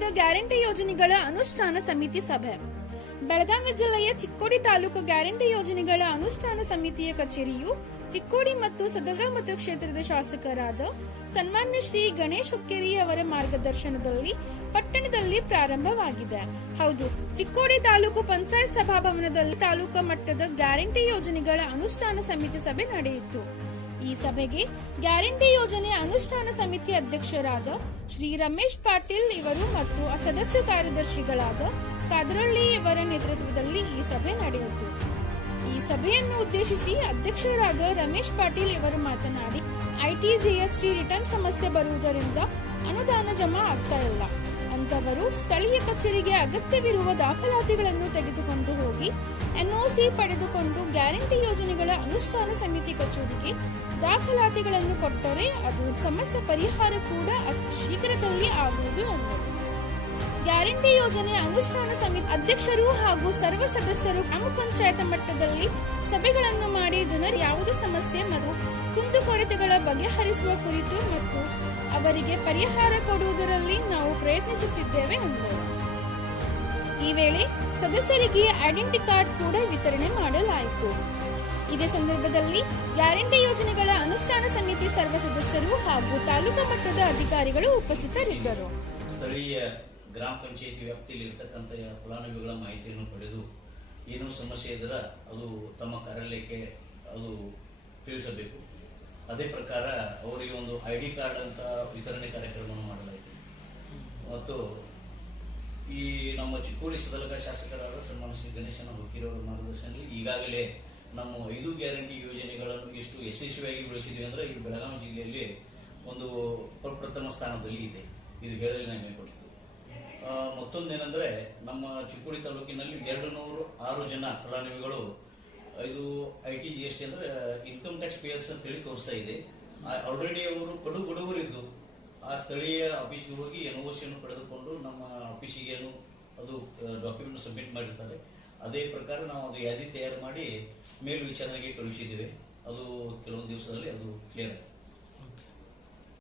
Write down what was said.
ಮಟ್ಟದ ಗ್ಯಾರಂಟಿ ಯೋಜನೆಗಳ ಅನುಷ್ಠಾನ ಸಮಿತಿ ಸಭೆ. ಬೆಳಗಾವಿ ಜಿಲ್ಲೆಯ ಚಿಕ್ಕೋಡಿ ತಾಲೂಕು ಗ್ಯಾರಂಟಿ ಯೋಜನೆಗಳ ಅನುಷ್ಠಾನ ಸಮಿತಿಯ ಕಚೇರಿಯು ಚಿಕ್ಕೋಡಿ ಮತ್ತು ಸದಗ ಮತಕ್ಷೇತ್ರದ ಶಾಸಕರಾದ ಸನ್ಮಾನ್ಯ ಶ್ರೀ ಗಣೇಶ್ ಹುಕ್ಕೇರಿ ಅವರ ಮಾರ್ಗದರ್ಶನದಲ್ಲಿ ಪಟ್ಟಣದಲ್ಲಿ ಪ್ರಾರಂಭವಾಗಿದೆ. ಹೌದು, ಚಿಕ್ಕೋಡಿ ತಾಲೂಕು ಪಂಚಾಯತ್ ಸಭಾಭವನದಲ್ಲಿ ತಾಲೂಕು ಮಟ್ಟದ ಗ್ಯಾರಂಟಿ ಯೋಜನೆಗಳ ಅನುಷ್ಠಾನ ಸಮಿತಿ ಸಭೆ ನಡೆಯಿತು. ಈ ಸಭೆಗೆ ಗ್ಯಾರಂಟಿ ಯೋಜನೆ ಅನುಷ್ಠಾನ ಸಮಿತಿ ಅಧ್ಯಕ್ಷರಾದ ಶ್ರೀ ರಮೇಶ್ ಪಾಟೀಲ್ ಇವರು ಮತ್ತು ಸದಸ್ಯ ಕಾರ್ಯದರ್ಶಿಗಳಾದ ಕಾದ್ರಳ್ಳಿ ಇವರ ನೇತೃತ್ವದಲ್ಲಿ ಈ ಸಭೆ ನಡೆಯಿತು. ಈ ಸಭೆಯನ್ನು ಉದ್ದೇಶಿಸಿ ಅಧ್ಯಕ್ಷರಾದ ರಮೇಶ್ ಪಾಟೀಲ್ ಇವರು ಮಾತನಾಡಿ, ಐಟಿ ಜಿಎಸ್ಟಿ ರಿಟರ್ನ್ ಸಮಸ್ಯೆ ಬರುವುದರಿಂದ ಅನುದಾನ ಜಮಾ ಆಗ್ತಾ ಇಲ್ಲ. ಅಂತವರು ಸ್ಥಳೀಯ ಕಚೇರಿಗೆ ಅಗತ್ಯವಿರುವ ದಾಖಲಾತಿಗಳನ್ನು ತೆಗೆದುಕೊಂಡು ಹೋಗಿ ಎನ್ಒಸಿ ಪಡೆದುಕೊಂಡು ಗ್ಯಾರಂಟಿ ಯೋಜನೆಗಳ ಅನುಷ್ಠಾನ ಸಮಿತಿ ಕಚೇರಿಗೆ ದಾಖಲಾತಿಗಳನ್ನು ಕೊಟ್ಟರೆ ಅದು ಸಮಸ್ಯೆ ಪರಿಹಾರ ಕೂಡ ಅತಿ ಶೀಘ್ರದಲ್ಲಿ ಆಗುವುದು ಎಂದರು. ಗ್ಯಾರಂಟಿ ಯೋಜನೆ ಅನುಷ್ಠಾನ ಸಮಿತಿ ಅಧ್ಯಕ್ಷರು ಹಾಗೂ ಸರ್ವ ಸದಸ್ಯರು ಗ್ರಾಮ ಪಂಚಾಯತ್ ಮಟ್ಟದಲ್ಲಿ ಸಭೆಗಳನ್ನು ಮಾಡಿ ಜನರ ಯಾವುದೇ ಸಮಸ್ಯೆ ಮತ್ತು ಕುಂದುಕೊರತೆಗಳ ಬಗೆಹರಿಸುವ ಕುರಿತು ಮತ್ತು ಅವರಿಗೆ ಪರಿಹಾರ ಕೊಡುವುದರಲ್ಲಿ ನಾವು ಪ್ರಯತ್ನಿಸುತ್ತಿದ್ದೇವೆ ಎಂದರು. ಈ ವೇಳೆ ಸದಸ್ಯರಿಗೆ ಐಡೆಂಟಿ ಕಾರ್ಡ್ ಕೂಡ ವಿತರಣೆ ಮಾಡಲಾಯಿತು. ಇದೇ ಸಂದರ್ಭದಲ್ಲಿ ಗ್ಯಾರಂಟಿ ಯೋಜನೆಗಳ ಅನುಷ್ಠಾನ ಸಮಿತಿ ಸರ್ವ ಸದಸ್ಯರು ಹಾಗೂ ತಾಲೂಕಾ ಮಟ್ಟದ ಅಧಿಕಾರಿಗಳು ಉಪಸ್ಥಿತರಿದ್ದರು. ಸ್ಥಳೀಯ ಗ್ರಾಮ ಪಂಚಾಯಿತಿ ವ್ಯಾಪ್ತಿಯಲ್ಲಿ ಇರತಕ್ಕಂಥ ಫಲಾನುಭವಿಗಳ ಮಾಹಿತಿಯನ್ನು ಪಡೆದು ಏನೋ ಸಮಸ್ಯೆ ಇದ್ದರೆ ಅದು ತಮ್ಮ ಕಾರ್ಯಾಲಯಕ್ಕೆ ಅದು ತಿಳಿಸಬೇಕು. ಅದೇ ಪ್ರಕಾರ ಅವರಿಗೆ ಒಂದು ಐಡಿ ಕಾರ್ಡ್ ಅಂತ ವಿತರಣೆ ಕಾರ್ಯಕ್ರಮವನ್ನು ಮಾಡಲಾಯಿತು. ಮತ್ತು ಈ ನಮ್ಮ ಚಿಕ್ಕೋಡಿ ಸದಲಗ ಶಾಸಕರಾದ ಸನ್ಮಾನ್ಯ ಶ್ರೀ ಗಣೇಶನ ಹುಕ್ಕೇರಿ ಅವರ ಮಾರ್ಗದರ್ಶನದಲ್ಲಿ ಈಗಾಗಲೇ ನಮ್ಮ 5 ಗ್ಯಾರಂಟಿ ಯೋಜನೆಗಳನ್ನು ಎಷ್ಟು ಯಶಸ್ವಿಯಾಗಿ ಬಳಸಿದ್ವಿ ಅಂದ್ರೆ ಈ ಬೆಳಗಾವಿ ಜಿಲ್ಲೆಯಲ್ಲಿ ಒಂದು ಪ್ರಪ್ರಥಮ ಸ್ಥಾನದಲ್ಲಿ ಇದೆ. ಇದು ಹೇಳಲು ನಾನು ಕೊಡ್ತೀವಿ. ಮತ್ತೊಂದೇನೆಂದ್ರೆ ನಮ್ಮ ಚಿಕ್ಕೋಡಿ ತಾಲೂಕಿನಲ್ಲಿ 206 ಜನ ಫಲಾನುಭವಿಗಳು ಇದು ಐಟಿ ಜಿಎಸ್ಟಿ ಅಂದ್ರೆ ಇನ್ಕಮ್ ಟ್ಯಾಕ್ಸ್ ಪೇಯರ್ಸ್ ಅಂತ ಹೇಳಿ ತೋರಿಸ್ತಾ ಇದೆ. ಆಲ್ರೆಡಿ ಅವರು ಬಡವರಿದ್ದು ಆ ಸ್ಥಳೀಯ ಆಫೀಸ್ಗೆ ಹೋಗಿ ಎನ್ಒಸಿಯನ್ನು ಪಡೆದುಕೊಂಡು ನಮ್ಮ ಆಫೀಸಿಗೆ ಅದು ಡಾಕ್ಯುಮೆಂಟ್ ಸಬ್ಮಿಟ್ ಮಾಡಿರ್ತಾರೆ. ಅದೇ ಪ್ರಕಾರ ನಾವು ಅದು ಯಾದಿ ತಯಾರು ಮಾಡಿ ಮೇಲ್ವಿಚಾರಣೆಗೆ ಕಳುಹಿಸಿದ್ದೇವೆ. ಅದು ಕೆಲವೊಂದು ದಿವಸದಲ್ಲಿ ಅದು ಕ್ಲಿಯರ್ ಆಗಿದೆ.